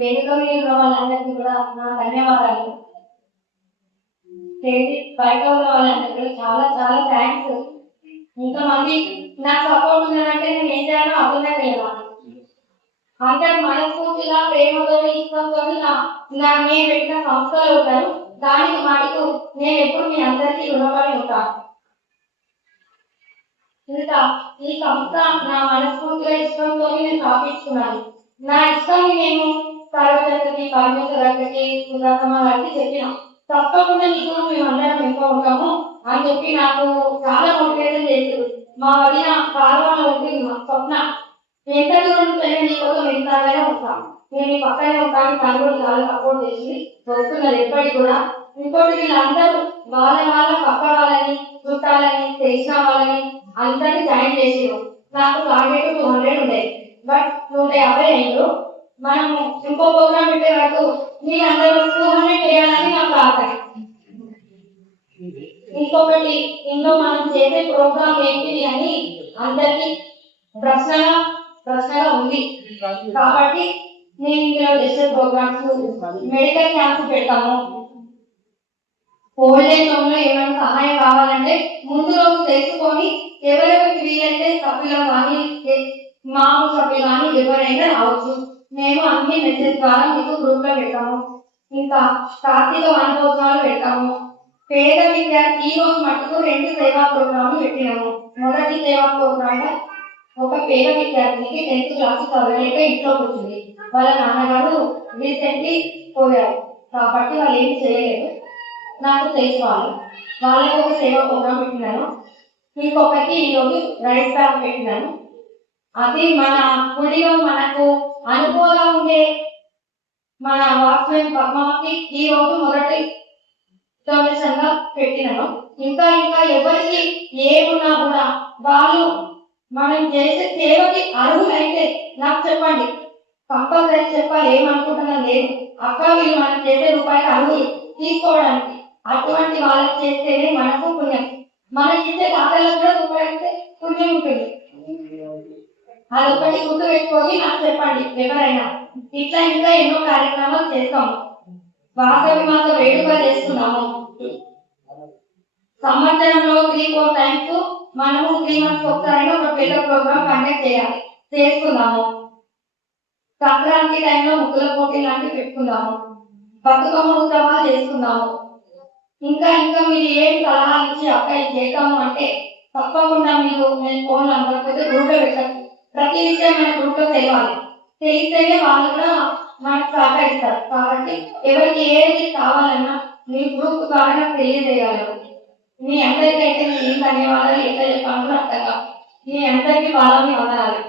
వేదిక మీద ఉన్న వాళ్ళందరికీ కూడా నా ధన్యవాదాలు. బయట ఉన్న వాళ్ళందరికీ కూడా చాలా చాలా థ్యాంక్స్. ఇంతమంది నాకు సపోర్ట్ ఉందంటే నేను ఏం చేయాలో అర్థమైతే లేదు. అందరూ మనస్ఫూర్తిగా ప్రేమతో ఇష్టంతో నేను పెట్టిన సంస్థలు ఉంటారు. దానికి మటుకు నేను ఎప్పుడు మీ అందరికీ రుణపడి ఉంటాను. ఇంకా ఈ సంస్థ నా మనస్ఫూర్తిగా ఇష్టంతో నేను స్థాపించుకున్నాను. నా ఇష్టాన్ని నేను సర్వజనకి పరమేశ్వరకి సుధాతమ్మ గారికి చెప్పిన తప్పకుండా నీకు మేమందరం ఎంతో ఉంటాము అని చెప్పి నాకు చాలా మోటివేషన్ చేశారు. మా వదిన పాల్గొన ఉంది స్వప్న ఎంత దూరం సరే నీ కోసం ఎంతగానే వస్తాను, నేను ఈ పక్కనే ఉంటాను. తను కూడా చాలా సపోర్ట్ చేసి వస్తున్నారు ఎప్పటికి కూడా. ఇంకోటి వీళ్ళందరూ వాళ్ళ పక్క వాళ్ళని చుట్టాలని తెలిసిన వాళ్ళని అందరినీ జాయిన్ చేసారు. నాకు టార్గెట్ 200 ఉండేది, బట్ 150 అయింది. మనం ఇంకో ప్రోగ్రామ్ పెట్టే వరకు మీరందరూ 200 చేయాలని నాకు ఆశ. ఇంకొకటి ఇంట్లో మనం చేసే ప్రోగ్రామ్ ఏంటిది అని అందరికి ప్రశ్నగా ఉంది. కాబట్టి నేను ఇందులో చేసే ప్రోగ్రామ్స్ మెడికల్ క్యాంప్స్ పెడతాము. ఓల్డ్ ఏజ్ హోమ్ లో ఏమైనా సహాయం కావాలంటే ముందు రోజు తెలుసుకొని ఎవరెవరికి వీలైతే సభ్యులు కానీ మామూలు సభ్యులు కానీ ఎవరైనా రావచ్చు. మేము అన్ని మెసేజ్ ద్వారా మీకు గ్రూప్ లో పెడతాము. ఇంకా కార్తీక వనభోజనాలు పెడతాము. పేద విద్యార్థి ఈ రోజు మటుకు 2 సేవా ప్రోగ్రాములు పెట్టినాము. మొదటి సేవా ప్రోగ్రామ్ ఒక పేద విద్యార్థినికి 10th క్లాస్ చదవలేక ఇంట్లో కూర్చుంది. వాళ్ళ నాన్నగారు రీసెంట్లీ పోయారు కాబట్టి వాళ్ళు ఏం చేయలేదు. నాకు తెలిసి వాళ్ళకి ఒక సేవా ప్రోగ్రామ్ పెట్టినాను. ఇంకొకటి ఈరోజు రైస్ బ్యాగ్ పెట్టినాను. అది మన గుడిలో మనకు అనుభవంగా ఉండే మన వాచ్మెన్ పద్మావతి ఈ రోజు మొదటి డొనేషన్ గా పెట్టినాను. ఇంకా ఎవరికి ఏమున్నా కూడా వాళ్ళు మనం చేసే సేవకి అర్హులైతే నాకు చెప్పండి, కంపల్సరీ చెప్పాలి. ఏమనుకుంటున్నా లేదు అక్క, వీళ్ళు మనం చేసే రూపాయలు అర్హులు తీసుకోవడానికి. అటువంటి వాళ్ళకి చేస్తేనే మనకు పుణ్యం. మనం ఇచ్చే దాతలకు కూడా రూపాయలు పుణ్యం ఉంటుంది. అదొకటి గుర్తు పెట్టుకొని నాకు చెప్పండి ఎవరైనా. ఇట్లా ఇంకా ఎన్నో కార్యక్రమాలు చేస్తాము. వాసవి మాత వేడుక చేస్తున్నాము. సంవత్సరంలో 3-4 టైమ్స్ మనము 3 months ఒకసారి ఒక పెద్ద ప్రోగ్రామ్ కండక్ట్ చేస్తున్నాము. సంక్రాంతి టైంలో ముగ్గుల పోటీ లాంటివి పెట్టుకున్నాము. బతుకమ్మ ఉత్సవాలు చేస్తున్నాము. ఇంకా మీరు ఏం సలహాలు ఇచ్చి అక్క చేద్దాము అంటే తప్పకుండా మీరు నేను ఫోన్ అందకపోతే గ్రూప్ లో పెట్టాను. ప్రతి విషయం మన గ్రూప్ లో తెలియాలి. తెలిస్తేనే వాళ్ళు కూడా మనకు సహకరిస్తారు. కాబట్టి ఎవరికి ఏది కావాలన్నా మీ గ్రూప్ ద్వారా నాకు తెలియజేయగలరు. మీ అందరికైతే నేను ధన్యవాదాలు ఎట్లా చెప్పాను అర్థం కాదు. మీ అందరికీ బాగా వందనాలు.